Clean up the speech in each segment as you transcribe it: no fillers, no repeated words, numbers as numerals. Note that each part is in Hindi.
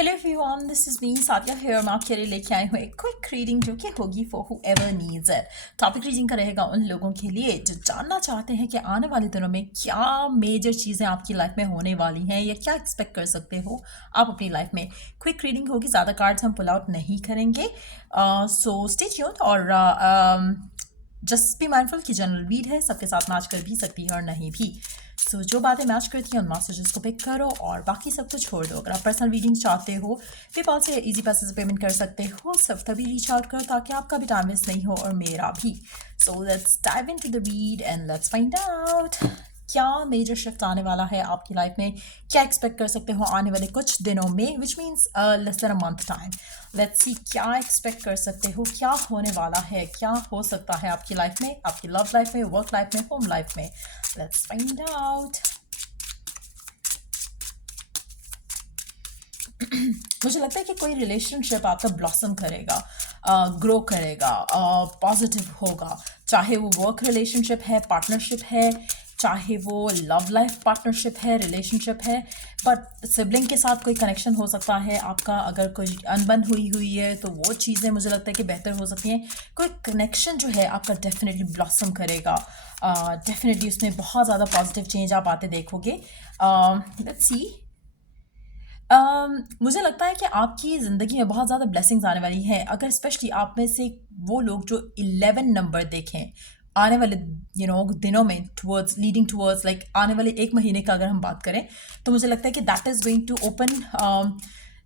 Hello everyone, this is me Sadia here. मैं आपके लिए लेके आई हूँ एक क्विक रीडिंग जो कि होगी for whoever needs it. Topic reading का रहेगा उन लोगों के लिए जो जानना चाहते हैं कि आने वाले दिनों में क्या मेजर चीज़ें आपकी लाइफ में होने वाली हैं या क्या एक्सपेक्ट कर सकते हो आप अपनी लाइफ में। क्विक रीडिंग होगी, ज़्यादा कार्ड्स हम पुल आउट नहीं करेंगे। सो स्टे ट्यून्ड और जस्ट बी माइंडफुल कि जनरल रीड है, सबके साथ मैच कर भी सकती है और नहीं भी। सो जो बातें मैच करती हैं उन मैसेजेस को पिक करो और बाकी सब कुछ छोड़ दो। अगर आप पर्सनल रीडिंग चाहते हो, पेपाल से इजी पैसे से पेमेंट कर सकते हो। सिर्फ तभी रीच आउट करो ताकि आपका भी टाइम वेस्ट नहीं हो और मेरा भी। So let's dive into the read and let's find out क्या मेजर शिफ्ट आने वाला है आपकी लाइफ में। क्या एक्सपेक्ट कर सकते हो आने वाले कुछ दिनों में, which means less than a month time. Let's see क्या एक्सपेक्ट कर सकते हो, क्या होने वाला है, क्या हो सकता है आपकी लाइफ में, आपकी लव लाइफ में, वर्क लाइफ में, होम लाइफ में। Let's find out. मुझे लगता है कि कोई रिलेशनशिप आपका ब्लॉसम करेगा, ग्रो करेगा, पॉजिटिव होगा। चाहे वो वर्क रिलेशनशिप है, पार्टनरशिप है, चाहे वो लव लाइफ पार्टनरशिप है, रिलेशनशिप है, बट सिबलिंग के साथ कोई कनेक्शन हो सकता है आपका। अगर कोई अनबन हुई है तो वो चीज़ें मुझे लगता है कि बेहतर हो सकती हैं। कोई कनेक्शन जो है आपका डेफिनेटली ब्लॉसम करेगा, डेफिनेटली उसमें बहुत ज़्यादा पॉजिटिव चेंज आप आते देखोगे। Let's see. मुझे लगता है कि आपकी ज़िंदगी में बहुत ज़्यादा ब्लेसिंग्स आने वाली हैं। अगर स्पेशली आप में से वो लोग जो 11 नंबर देखें आने वाले दिनों में, टुवर्ड्स लीडिंग टुवर्ड्स लाइक आने वाले एक महीने का अगर हम बात करें, तो मुझे लगता है कि that is going to open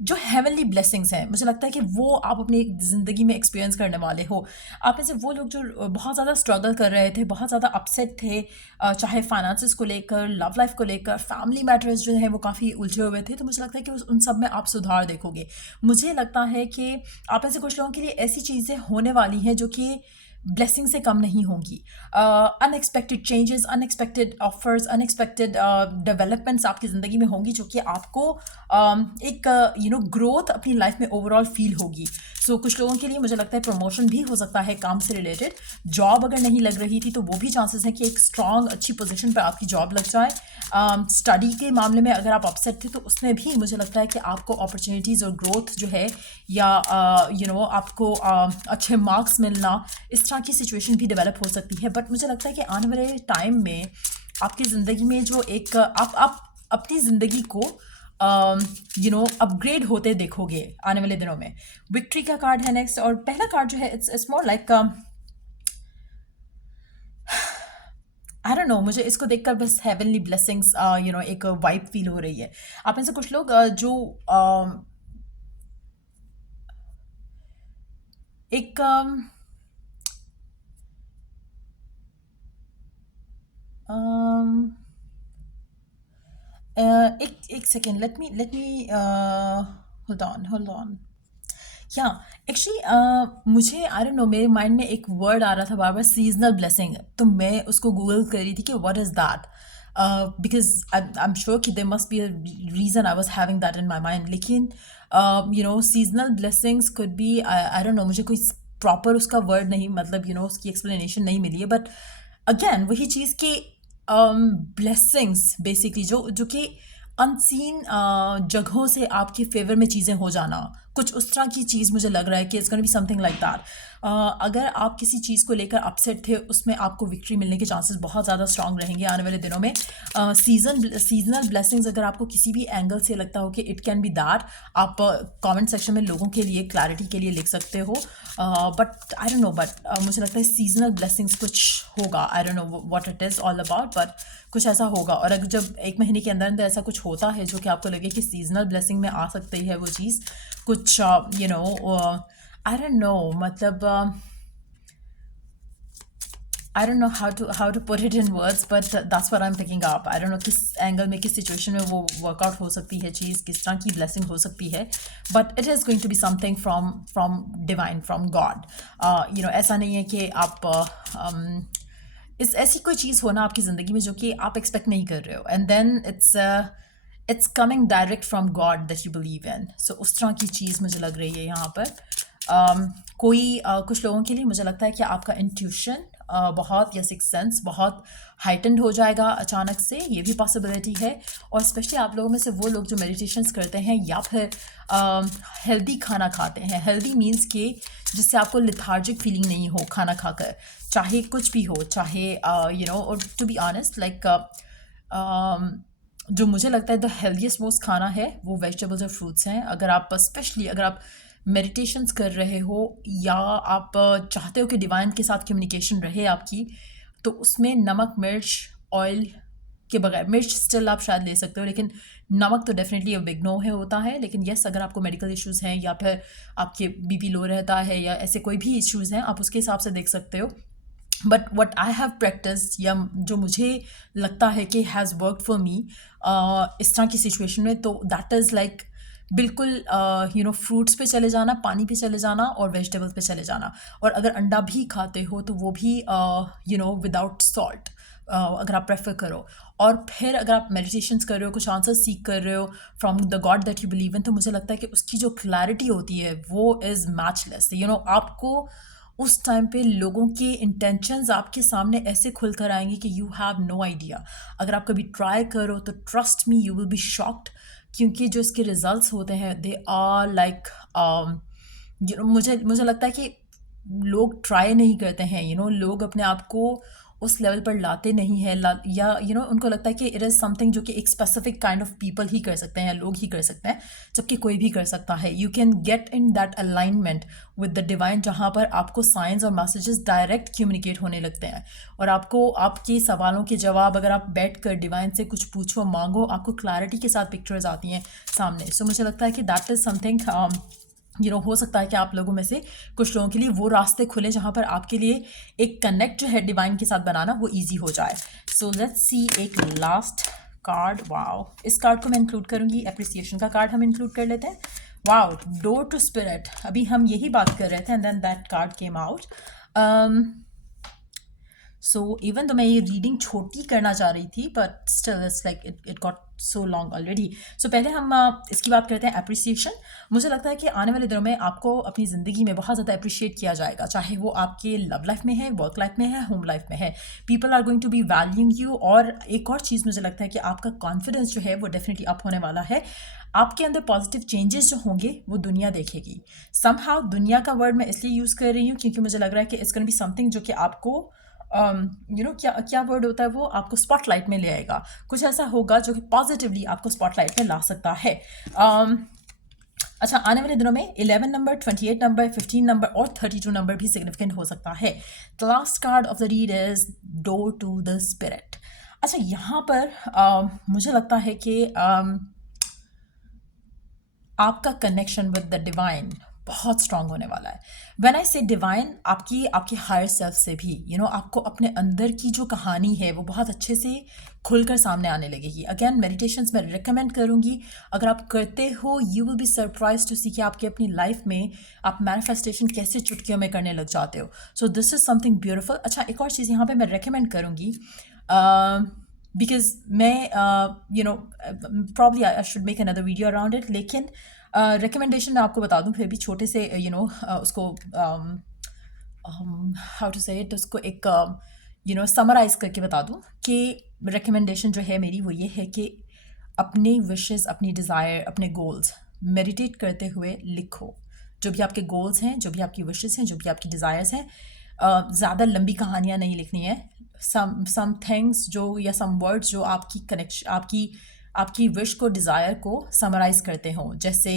जो हेवनली ब्लेसिंग्स हैं। मुझे लगता है कि वो आप अपनी ज़िंदगी में एक्सपीरियंस करने वाले हो। आप में से वो लोग जो बहुत ज़्यादा स्ट्रगल कर रहे थे, बहुत ज़्यादा अपसेट थे, चाहे फाइनेंसेस को लेकर, लव लाइफ को लेकर, फैमिली मैटर्स जो है वो काफ़ी उलझे हुए थे, तो मुझे लगता है कि उन सब में आप सुधार देखोगे। मुझे लगता है कि आप में से कुछ लोगों के लिए ऐसी चीज़ें होने वाली हैं जो कि ब्लेसिंग से कम नहीं होंगी। Unexpected changes, unexpected offers, unexpected developments आपकी ज़िंदगी में होंगी जो कि आपको एक ग्रोथ अपनी लाइफ में ओवरऑल फील होगी। सो कुछ लोगों के लिए मुझे लगता है प्रमोशन भी हो सकता है काम से रिलेटेड। जॉब अगर नहीं लग रही थी तो वो भी चांसेस हैं कि एक स्ट्रॉन्ग अच्छी पोजीशन पर आपकी जॉब लग जाए। स्टडी के मामले में अगर आप अपसेट थे तो उसमें भी मुझे लगता है कि आपको अपॉर्चुनिटीज़ और ग्रोथ जो है या आपको अच्छे मार्क्स मिलना, इस तरह की सिचुएशन भी डेवलप हो सकती है। बट मुझे लगता है कि आने वाले टाइम में आपकी ज़िंदगी में जो एक आप अपनी ज़िंदगी को अपग्रेड होते देखोगे आने वाले दिनों में। विक्ट्री का कार्ड है नेक्स्ट, और पहला कार्ड जो है it's more like I don't know, मुझे इसको देखकर बस हेवनली ब्लेसिंग्स एक वाइब फील हो रही है। आप में से कुछ लोग जो एक एक second, let me hold on. या एक्चुअली मुझे आई डोंट नो, मेरे माइंड में एक वर्ड आ रहा था बार बार, सीजनल ब्लेसिंग, तो मैं उसको गूगल कर रही थी कि what is that, because I am sure कि there must be a reason I was having that in my mind. लेकिन seasonal blessings could be, I don't know, मुझे कोई प्रॉपर उसका वर्ड नहीं, मतलब उसकी एक्सप्लेनेशन नहीं मिली है। बट अगेन वही चीज़ कि ब्लेसिंग्स बेसिकली जो कि अनसीन जगहों से आपके फेवर में चीज़ें हो जाना, कुछ उस तरह की चीज़ मुझे लग रहा है कि it's gonna be something like that. अगर आप किसी चीज़ को लेकर अपसेट थे, उसमें आपको विक्ट्री मिलने के चांसेस बहुत ज़्यादा स्ट्रांग रहेंगे आने वाले दिनों में। सीजनल ब्लेसिंग्स अगर आपको किसी भी एंगल से लगता हो कि इट कैन बी दैट, आप कमेंट सेक्शन में लोगों के लिए क्लैरिटी के लिए लिख सकते हो। But I don't no, but मुझे लगता है सीजनल ब्लेसिंग्स कुछ होगा। आई don't know what it is all about, but कुछ ऐसा होगा। और अगर जब एक महीने के अंदर अंदर ऐसा कुछ होता है जो कि आपको लगे कि सीजनल ब्लेसिंग में आ सकती है वो चीज़, कुछ आई डोंट नो, मतलब I don't know how to put it in words, but that's what I am picking up. I don't know किस एंगल में, किस सिचुएशन में वो वर्कआउट हो सकती है चीज़, किस तरह की ब्लेसिंग हो सकती है। But it is going to be something from divine, from God. ऐसा नहीं है कि आप इस ऐसी कोई चीज़ होना आपकी ज़िंदगी में जो कि आप एक्सपेक्ट नहीं कर रहे हो, and then it's coming direct from God that you believe in. So उस तरह की चीज़ मुझे लग रही है यहाँ पर। कुछ लोगों के लिए मुझे लगता है कि आपका इंट्यूशन बहुत, या सिक्स सेंस बहुत हाइटनड हो जाएगा अचानक से, ये भी पॉसिबिलिटी है। और स्पेशली आप लोगों में से वो लोग जो मेडिटेशंस करते हैं या फिर हेल्दी खाना खाते हैं। हेल्दी मीन्स कि जिससे आपको लिथार्जिक फीलिंग नहीं हो खाना खाकर, चाहे कुछ भी हो, चाहे और टू बी ऑनेस्ट लाइक जो मुझे लगता है द हेल्दीएस्ट मोस्ट खाना है वो वेजिटेबल्स और फ्रूट्स हैं। अगर आप स्पेशली अगर आप मेडिटेशंस कर रहे हो या आप चाहते हो कि डिवाइन के साथ कम्युनिकेशन रहे आपकी, तो उसमें नमक, मिर्च, ऑयल के बगैर, मिर्च स्टिल आप शायद ले सकते हो लेकिन नमक तो डेफिनेटली अब बिग नो है होता है। लेकिन येस, अगर आपको मेडिकल इश्यूज़ हैं या फिर आपके बीपी लो रहता है या ऐसे कोई भी इश्यूज़ हैं, आप उसके हिसाब से देख सकते हो। But what I have practice, या जो मुझे लगता है कि हैज़ वर्क फॉर मी इस तरह की सिचुएशन में, तो दैट इज़ लाइक बिल्कुल फ्रूट्स पे चले जाना, पानी पे चले जाना और वेजिटेबल्स पे चले जाना। और अगर अंडा भी खाते हो तो वो भी विदाउट सॉल्ट, अगर आप प्रेफर करो। और फिर अगर आप मेडिटेशंस कर रहे हो, कुछ आंसर सीख कर रहे हो from the God that you believe इन, तो मुझे लगता है कि उसकी जो क्लैरिटी होती है वो इज़ मैचलेस। आपको उस टाइम पे लोगों के इंटेंशंस आपके सामने ऐसे खुल कर आएंगे कि यू हैव नो आइडिया। अगर आप कभी ट्राई करो तो trust me, you will be shocked, क्योंकि जो इसके रिजल्ट्स होते हैं दे आर लाइक मुझे लगता है कि लोग ट्राई नहीं करते हैं। लोग अपने आप को उस लेवल पर लाते नहीं हैं, या उनको लगता है कि इट इज़ समथिंग जो कि एक स्पेसिफिक काइंड ऑफ पीपल ही कर सकते हैं, लोग ही कर सकते हैं, जबकि कोई भी कर सकता है। You can get in that alignment with the divine, जहाँ पर आपको साइंस और मैसेजेस डायरेक्ट कम्युनिकेट होने लगते हैं और आपको आपके सवालों के जवाब, अगर आप बैठ कर डिवाइन से कुछ पूछो, मांगो, आपको क्लैरिटी के साथ पिक्चर्स आती हैं सामने। सो मुझे लगता है कि दैट इज़ समथिंग हो सकता है कि आप लोगों में से कुछ लोगों के लिए वो रास्ते खुले जहाँ पर आपके लिए एक कनेक्ट जो है डिवाइन के साथ बनाना वो ईजी हो जाए। सो लेट्स सी एक लास्ट कार्ड। वाओ, इस कार्ड को मैं इंक्लूड करूँगी, एप्रिसिएशन का कार्ड हम इंक्लूड कर लेते हैं। वाओ, डोर टू स्पिरिट, अभी हम यही बात कर रहे थे and then that card came out. So even तो मैं ये रीडिंग छोटी करना चाह रही थी, but still it's like it got so long already. So पहले हम इसकी बात करते हैं अप्रिसिएशन। मुझे लगता है कि आने वाले दिनों में आपको अपनी ज़िंदगी में बहुत ज़्यादा अप्रिशिएट किया जाएगा, चाहे वो आपके लव लाइफ में है, वर्क लाइफ में है, होम लाइफ में है। People are going to be valuing you. और एक और चीज़ मुझे लगता है कि आपका कॉन्फिडेंस जो है वो डेफिनेटली अप होने वाला है। आपके अंदर पॉजिटिव चेंजेस जो होंगे वो दुनिया देखेगी। समहाउ दुनिया का वर्ड मैं इसलिए यूज़ कर रही हूँ क्योंकि मुझे लग रहा है कि इट्स गोइंग बी समथिंग जो कि आपको क्या वर्ड होता है, वो आपको स्पॉटलाइट में ले आएगा। कुछ ऐसा होगा जो कि पॉजिटिवली आपको स्पॉटलाइट में ला सकता है। अच्छा, आने वाले दिनों में 11 नंबर, 28 नंबर, 15 नंबर और 32 नंबर भी सिग्निफिकेंट हो सकता है। The last card of the read is door to the spirit. अच्छा, यहाँ पर मुझे लगता है कि आपका कनेक्शन विद द डिवाइन बहुत स्ट्रांग होने वाला है। व्हेन आई से डिवाइन, आपकी हायर सेल्फ से भी आपको अपने अंदर की जो कहानी है वो बहुत अच्छे से खुलकर सामने आने लगेगी। अगेन, मेडिटेशंस मैं रिकमेंड करूँगी, अगर आप करते हो you will be surprise to see कि आपकी अपनी लाइफ में आप मैनिफेस्टेशन कैसे चुटकियों में करने लग जाते हो। So this is something beautiful. अच्छा, एक और चीज़ यहाँ पे मैं रिकमेंड करूँगी, बिकॉज मैं probably I should make another video around it, लेकिन रिकमेंडेशन मैं आपको बता दूं फिर भी छोटे से उसको हाउ टू से इट, उसको एक समराइज करके बता दूं कि रिकमेंडेशन जो है मेरी वो ये है कि अपने विशेस, अपनी डिज़ायर, अपने गोल्स मेडिटेट करते हुए लिखो। जो भी आपके गोल्स हैं, जो भी आपकी विशेस हैं, जो भी आपकी डिज़ायर्स हैं, ज़्यादा लंबी कहानियाँ नहीं लिखनी है। सम थिंग्स जो या सम वर्ड्स जो आपकी कनेक्शन, आपकी विश को, डिज़ायर को समराइज़ करते हों। जैसे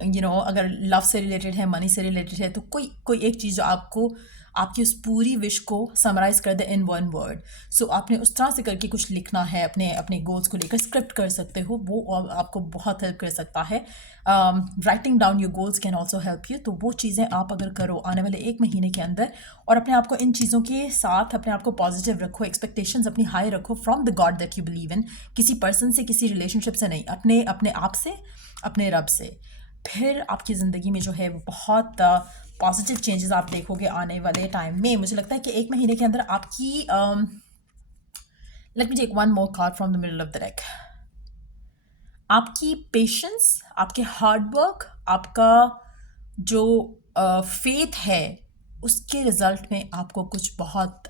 अगर लव से रिलेटेड है, मनी से रिलेटेड है, तो कोई एक चीज़ जो आपको आपकी उस पूरी विश को समराइज़ कर दे इन वन वर्ड। सो आपने उस तरह से करके कुछ लिखना है, अपने गोल्स को लेकर स्क्रिप्ट कर सकते हो, वो आपको बहुत हेल्प कर सकता है। Writing down your goals can also help you. तो वो चीज़ें आप अगर करो आने वाले 1 महीने के अंदर, और अपने आप को इन चीज़ों के साथ अपने आप को पॉजिटिव रखो, एक्सपेक्टेशंस अपनी हाई रखो from the God that you believe इन, किसी पर्सन से, किसी रिलेशनशिप से नहीं, अपने आप से, अपने रब से, फिर आपकी ज़िंदगी में जो है वो बहुत पॉजिटिव चेंजेस आप देखोगे आने वाले टाइम में। मुझे लगता है कि 1 महीने के अंदर आपकी let me take one more card from the middle of the deck. आपकी पेशेंस, आपके हार्ड वर्क, आपका जो फेथ है उसके रिजल्ट में आपको कुछ बहुत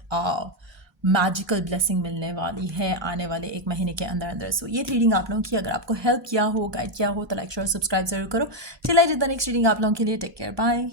मैजिकल ब्लेसिंग मिलने वाली है आने वाले 1 महीने के अंदर अंदर। सो ये रीडिंग आप लोगों की अगर आपको हेल्प किया हो, गाइड किया हो, तो लाइक शेयर सब्सक्राइब जरूर करो। चलिए जितना नेक्स्ट रीडिंग आप लोगों के लिए, टेक केयर, बाय।